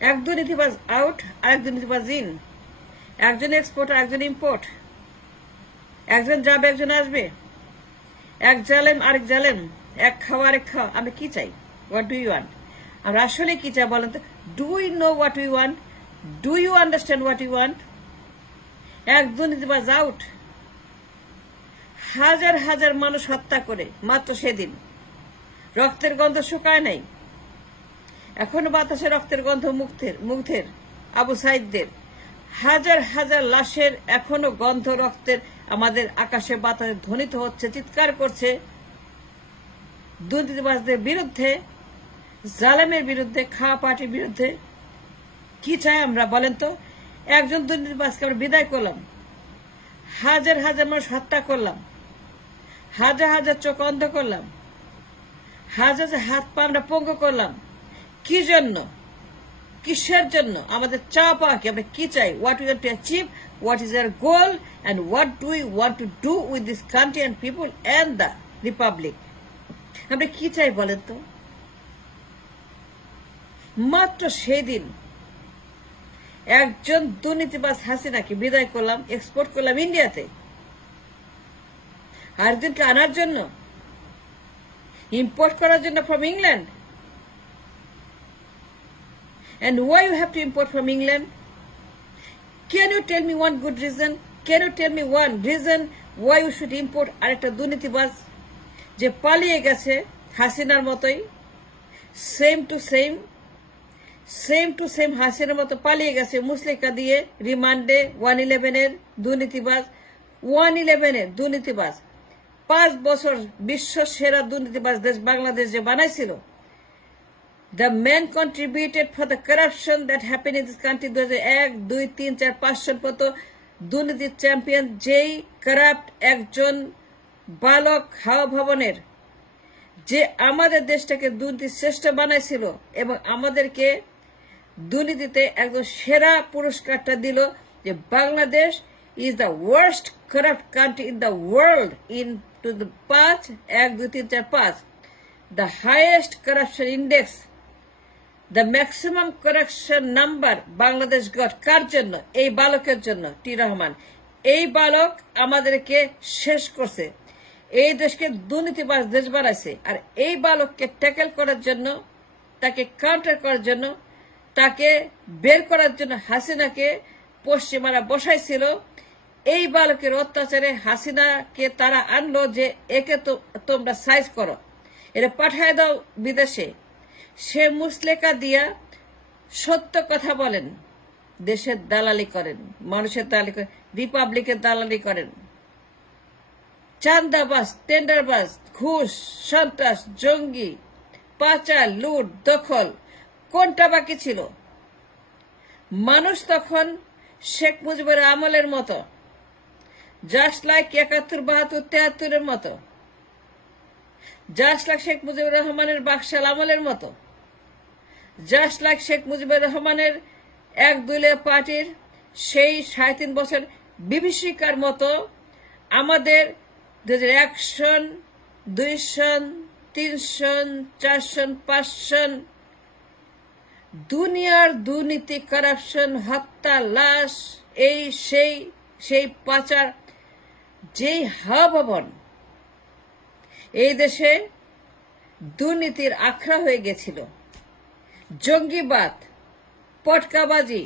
এক দুর্নীতিবাজ আউট, আরেক দুর্নীতিবাজ ইন। একজন এক্সপোর্ট আর একজন ইম্পোর্ট। একজন যাবে একজন আসবে, এক জালেম আরেক জালেম, এক খাওয়া আরেক খাওয়া। আমরা কি চাই? What do you want? আমরা আসলে কি চাই বলেন তো? Do you know what you want? Do you understand what you want? এক দুর্নীতিবাজ আউট, হাজার হাজার মানুষ হত্যা করে মাত্র সেদিন। রক্তের গন্ধ শুকায় নাই, এখনো বাতাসে রক্তের গন্ধ মুগ্ধের। আবু সাইদদের হাজার হাজার লাশের এখনো গন্ধ রক্তের আমাদের আকাশে বাতাসে ধ্বনিত হচ্ছে, চিৎকার করছে দুর্নীতিবাজদের বিরুদ্ধে, জালেমের বিরুদ্ধে, খাওয়া পার্টির বিরুদ্ধে। কি চাই আমরা বলেন তো? একজন দুর্নীতিবাজকে আমরা বিদায় করলাম, হাজার হাজার মানুষ হত্যা করলাম, হাজার হাজার চোখ অন্ধ করলাম, হাজার হাজার হাত পা আমরা পঙ্গু করলাম। কি জন্য? কিসের জন্য? আমাদের চাওয়া পাওয়া কি? আমরা কি চাই? What we want to achieve, what is our goal, and what do we want to do with this country and people and the Republic. আমরা কি চাই বলেন তো? মাত্র সেদিন একজন দুর্নীতিবাজ হাসিনাকে বিদায় করলাম, এক্সপোর্ট করলাম ইন্ডিয়াতে, আরেকজনকে আনার জন্য, ইম্পোর্ট করার জন্য from England. And why you have to import from England? Can you tell me one good reason? Can you tell me one reason why you should import আরেকটা দুর্নীতিবাজ যে পালিয়ে গেছে হাসিনার মতোই, সেম টু সেম হাসিনার মতো পালিয়ে গেছে মুসলিকা দিয়ে রিমান্ডে। 111-এর দুর্নীতিবাজ, 111-এর দুর্নীতিবাজ, 5 বছর বিশ্ব সেরা দুর্নীতিবাজ দেশ বাংলাদেশ যে বানাইছিল। The man contributed for the corruption that happened in this country 2001, 2, 3, 4, 5 জন পর্যন্ত দুর্নীতির চ্যাম্পিয়ন যেই কারাপ্ট একজন বালক হাওয়া ভবনের, যে আমাদের দেশটাকে দুর্নীতি শ্রেষ্ঠ বানাইছিল এবং আমাদেরকে দুর্নীতিতে একদম সেরা পুরস্কারটা দিল, যে Bangladesh is the worst corrupt country in the world in to the 5, 1, 2, 3, 4, 5, the highest corruption index, the maximum corruption number Bangladesh got। কার জন্য? এই বালকের জন্য, টি রহমান। এই বালক আমাদেরকে শেষ করছে, এই দেশকে দুর্নীতিবাজ দেশ বানাইছে। আর এই বালককে ট্যাকেল করার জন্য, তাকে কাউন্টার করার জন্য, তাকে বের করার জন্য হাসিনাকে পশ্চিমারা বসাইছিল। এই বালকের অত্যাচারে হাসিনাকে তারা আনলো যে একে তো তোমরা সাইজ করো, এরা পাঠায় দাও বিদেশে। সে মুসলেকা দিয়া সত্য কথা বলেন, দেশের দালালি করেন, মানুষের দালালি করেন, রিপাবলিকের দালালি করেন। চান্দাবাজ, টেন্ডারবাজ, ঘুষ, সন্ত্রাস, জঙ্গি, পাচার, লুট, দখল, কোনটা বাকি ছিল? মানুষ তখন শেখ মুজিবের আমলের মতো, জাস্ট লাইক 71, 72, 73-এর মতো, জাস্ট লাইক শেখ মুজিবুর রহমানের বাকশাল আমলের মতো, জাস্ট লাইক শেখ মুজিবুর রহমানের এক দলীয় পার্টির সেই 3.5 বছর বিভীষিকার মতো আমাদের 1 সন, 2 সন, 3 সন, 4 সন, 5 সন দুনিয়ার দুর্নীতি, কারাপশন, হত্যা, লাশ, এই সেই পাচার, যেই হাওয়া ভবন এই দেশে দুর্নীতির আখড়া হয়ে গেছিল। জঙ্গিবাদ, পটকাবাজি,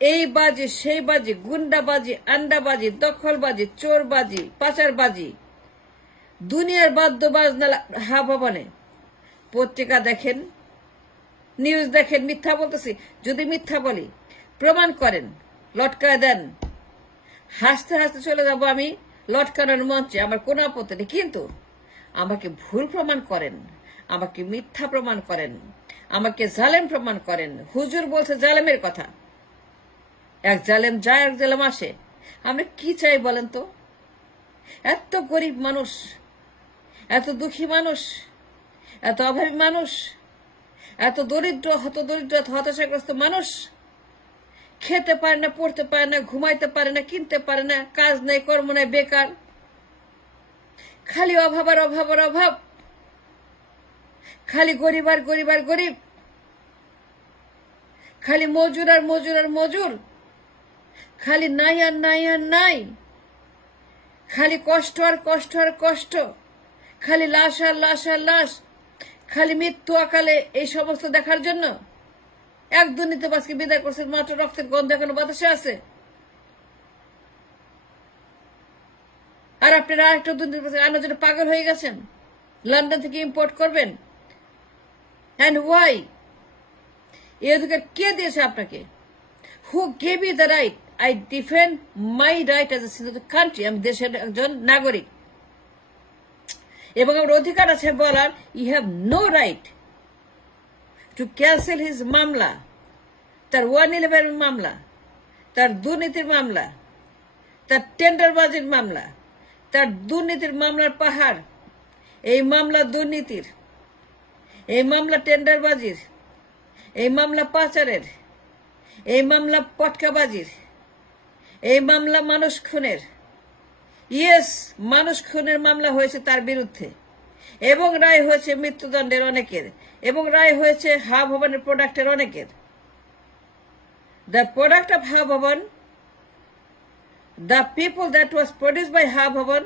এই বাজি সেই বাজি, গুন্ডাবাজি, আন্ডাবাজি, দখলবাজি, চোরবাজি, পাচারবাজি, দুনিয়ার বাদ্যবাজনা হাওয়া ভবনে। পত্রিকা দেখেন, নিউজ দেখেন। মিথ্যা বলতেছি? যদি মিথ্যা বলি প্রমাণ করেন, লটকায় দেন, হাসতে হাসতে চলে যাব আমি লটকানোর মঞ্চে, আমার কোনো আপত্তি নেই। কিন্তু আমাকে ভুল প্রমাণ করেন, আমাকে মিথ্যা প্রমাণ করেন, আমাকে জালেম প্রমাণ করেন। হুজুর বলছে জালেমের কথা, এক জালেম যায় এক জালেম আসে। আমরা কি চাই বলেন তো? এত গরিব মানুষ, এত দুঃখী মানুষ, এত অভাবী মানুষ, এত দরিদ্র, হতাশাগ্রস্ত মানুষ, খেতে পারে না, পড়তে পারে না, ঘুমাইতে পারে না, কিনতে পারে না, কাজ নেই, কর্ম নেই, বেকার, খালি অভাব আর অভাব আর অভাব, খালি গরিব আর গরিব আর গরিব। খালি মজুর আর মজুর আর মজুর, খালি নাই আর নাই আর নাই, খালি কষ্ট আর কষ্ট আর কষ্ট, খালি লাশ আর লাশ আর লাশ, খালি মৃত্যু অকালে, এই সমস্ত দেখার জন্য এক দুর্নীতিবাজকে বিদায় করছেন, মাত্র রক্তের গন্ধ এখনো বাতাসে আছে। আর আপনারা আরেকটা দুর্নীতিবাজ আনার জন্য পাগল হয়ে গেছেন, লন্ডন থেকে ইম্পোর্ট করবেন। And why? এই অধিকার কে দিয়েছে আপনাকে? Who gave you the right? I defend my right as a citizen of the country. আমি দেশের একজন নাগরিক এবং আমার অধিকার আছে বলার, you have no right to cancel his মামলা, তার 111 মামলা, তার দুর্নীতির মামলা, তার টেন্ডারবাজির মামলা, তার দুর্নীতির মামলার পাহাড়। এই মামলা দুর্নীতির, এই মামলা টেন্ডারবাজির, এই মামলা পাচারের, এই মামলা পটকাবাজির, এই মামলা মানুষ খুনের। ইয়েস, মানুষ খুনের মামলা হয়েছে তার বিরুদ্ধে এবং রায় হয়েছে মৃত্যুদণ্ডের অনেকের, এবং রায় হয়েছে হা ভবনের প্রোডাক্টের অনেকের। দ্য প্রোডাক্ট অফ হা ভবন, the people that was produce by হা ভবন,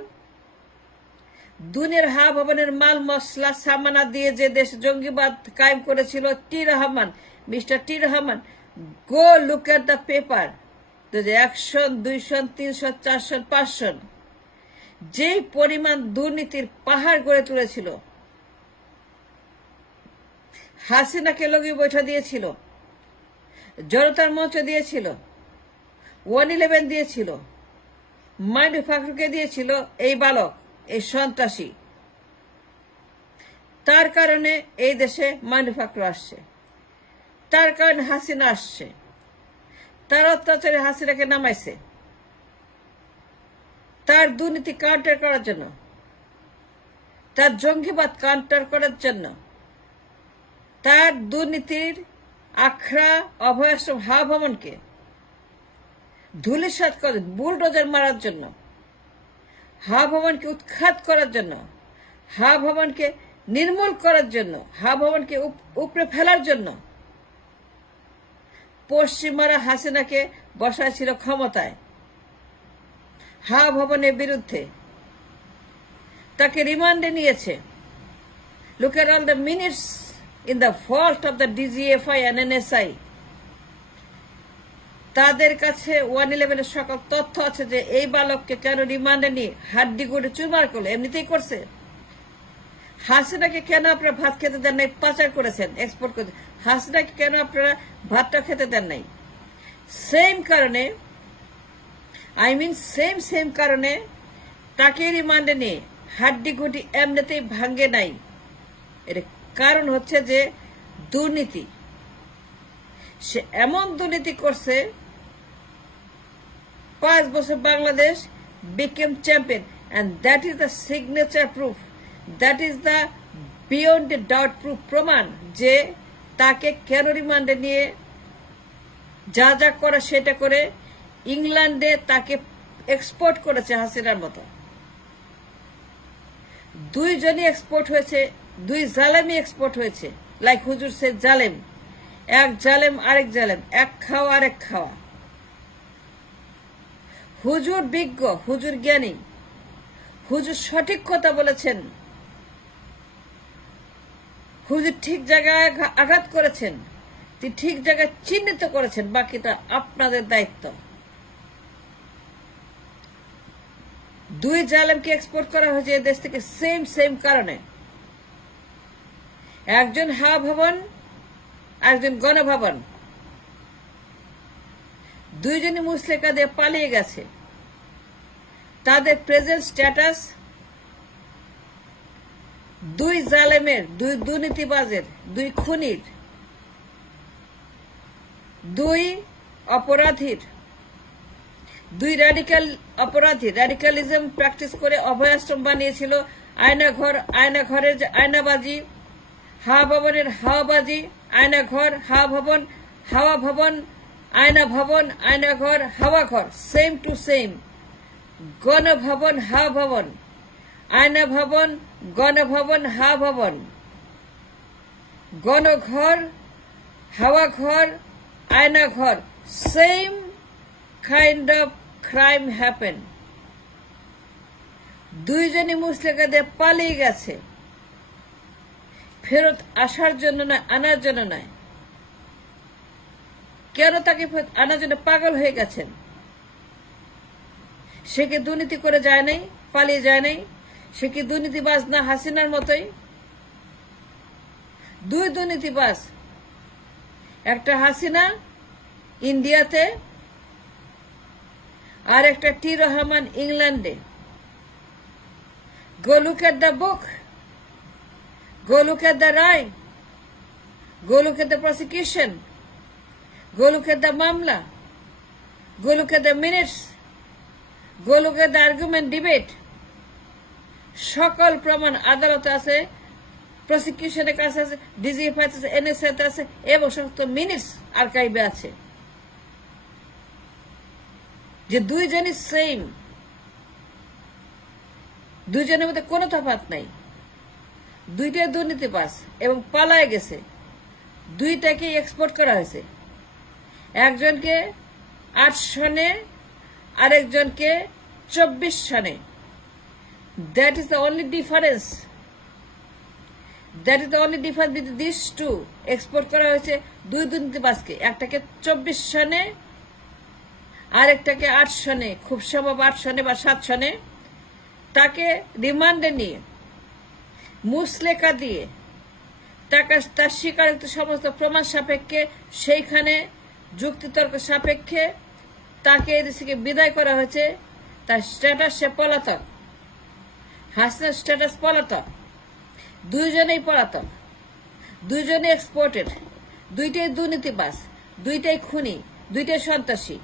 দুনিয়ার হা ভবনের মাল মশলা সামানা দিয়ে যে দেশ জঙ্গিবাদ কায়েম করেছিল T Rahman, mister T Rahman, go look at the paper. 1 সন, 2 সন, 3 সন, 4 সন, 5 সন, যে পরিমাণ দুর্নীতির পাহাড় গড়ে তুলেছিল, হাসিনাকে লগি বৈঠা দিয়েছিল, জনতার মঞ্চ দিয়েছিল, 111 দিয়েছিল, মাইনুল ফাখরুকে দিয়েছিল এই বালক, এই সন্ত্রাসী। তার কারণে এই দেশে মাইনুল ফাখরু আসছে, তার কারণে হাসিনা আসছে, তার অত্যাচারে হাসিনাকে নামাইছে, তার দুর্নীতি কাউন্টার করার জন্য, তার জঙ্গিবাদ কাউন্টার করার জন্য, তার দুর্নীতির আখড়া অভয়াশ্রম হা ভবনকে ধূলিসাৎ করে বুলডোজার মারার জন্য, হা ভবনকে উৎখাত করার জন্য, হা ভবনকে নির্মূল করার জন্য, হা ভবনকে উপড়ে ফেলার জন্য পশ্চিমারা হাসিনাকে বসাইছিল ক্ষমতায়। হা ভবনের বিরুদ্ধে তাকে রিমান্ডে নিয়েছে। Look at all the minutes in the fault of the DGFI and NSI. তাদের কাছে 111 সকল তথ্য আছে যে এই বালককে কেন রিমান্ডে নিয়ে হাড্ডি গুড়ে চুরমার করলো, এমনিতেই করছে। হাসিনাকে কেন আপনারা ভাত খেতে দেন নাই, পাচার করেছেন, এক্সপোর্ট করেছেন। হাসিনাকে কেন আপনারা ভাতটা খেতে দেন নাই? সেম কারণে, সেম কারণে তাকে রিমান্ডে নিয়ে হাড্ডি গুটি এমনিতেই ভাঙ্গে নাই। এর কারণ হচ্ছে যে দুর্নীতি। সে এমন দুর্নীতি করছে, 5 বছর Bangladesh became champion, and that is the signature proof, that is the beyond a doubt proof, প্রমাণ যে তাকে কেন রিমান্ডে নিয়ে যা যা করে সেটা করে ইংল্যান্ডে তাকে এক্সপোর্ট করেছে হাসিনার মতো। 2 জনই এক্সপোর্ট হয়েছে, 2 জালেমই এক্সপোর্ট হয়েছে। লাইক হুজুর সে জালেম, এক জালেম আরেক জালেম, এক খাওয়া আরেক খাওয়া। হুজুর বিজ্ঞ, হুজুর জ্ঞানী, হুজুর সঠিক কথা বলেছেন, হুজুর ঠিক জায়গায় আঘাত করেছেন, তিনি ঠিক জায়গায় চিহ্নিত করেছেন। বাকিটা আপনাদের দায়িত্ব। 2 জালেমকে এক্সপোর্ট করা হয়েছে এই দেশ থেকে সেম কারণে। একজন হা ভবন, একজন গণভবন। 2 জনই মুচলেকা দিয়ে পালিয়ে গেছে। তাদের প্রেজেন্ট স্ট্যাটাস 2 জালেমের, 2 দুর্নীতিবাজের, 2 খুনির, 2 অপরাধীর, 2 র্যাডিক্যাল অপরাধী, র্যাডিক্যালিজম প্র্যাকটিস করে অভয়াশ্রম বানিয়েছিল। আয়নাঘরের আয়নাবাজি, হা ভবনের হাওয়াবাজি, আয়নাঘর, হা ভবন, হাওয়া ভবন, আয়না ভবন, আয়নাঘর, হাওয়া ঘর, সেম টু সেম। গণভবন, হা ভবন, আয়না ভবন, গণভবন, হা ভবন, গণঘর, হাওয়া ঘর, আয়না ঘর, same kind of crime happen. দুইজনই মুচলেকা পালিয়ে গেছে, ফেরত আসার জন্য নয়, আনার জন্য নয়। কেন তাকে আনার জন্য পাগল হয়ে গেছেন? সে কি দুর্নীতি করে যায় নাই, পালিয়ে যায় নাই? সে কি দুর্নীতিবাজ না হাসিনার মতোই? দুই দুর্নীতিবাজ, একটা হাসিনা ইন্ডিয়াতে আর একটা টি রহমান ইংল্যান্ডে। Go look at the book. Go look at the right. Go look at the prosecution. Go look at the mamla. Go look at the minutes. Go look at the argument debate. সকল প্রমাণ আদালতে আছে, প্রসিকিউশনের কাছে আছে, DGFI আছে, NSA আছে এবং সমস্ত মিনিটস আর্কাইভে আছে যে দুইজনই সেম, দুইজনের মধ্যে কোনো তফাৎ নাই। দুইটাই দুর্নীতিবাজ এবং পালায় গেছে। দুইটাকে এক্সপোর্ট করা হয়েছে, একজনকে 8 সনে আরেকজনকে 24 সনে। That is the only difference. That is the only difference between this two. Export করা হয়েছে দুই দুর্নীতিবাজকে, একটাকে 24 সনে আরেকটাকে 8 সনে, খুব সম্ভব 8 সনে বা 7 সনে। তাকে রিমান্ডে নিয়ে মুচলেকা দিয়ে তার স্বীকারোক্ত সমস্ত প্রমাণ সাপেক্ষে, সেইখানে যুক্তিতর্ক সাপেক্ষে তাকে এদেশ থেকে বিদায় করা হয়েছে। তার স্ট্যাটাস সে পলাতক, হাসিনার স্ট্যাটাস পলাতক। দুইজনেই পলাতক, দুইজনেই এক্সপোর্টেড, দুইটাই দুর্নীতিবাজ, দুইটাই খুনি, দুইটাই সন্ত্রাসী।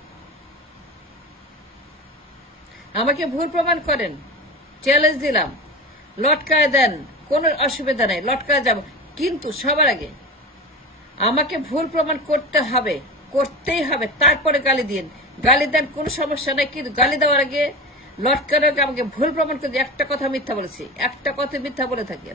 আমাকে ভুল প্রমাণ করেন, চ্যালেঞ্জ দিলাম, লটকায় দেন, কোনো অসুবিধা নেই, লটকায় যাব। কিন্তু সবার আগে আমাকে ভুল প্রমাণ করতে হবে, করতেই হবে, তারপরে গালি দিন। গালি দেন, কোনো সমস্যা নেই, কিন্তু গালি দেওয়ার আগে, লটকানোর আগে আমাকে ভুল প্রমাণ করে একটা কথা মিথ্যা বলেছি, একটা কথা মিথ্যা বলে থাকি।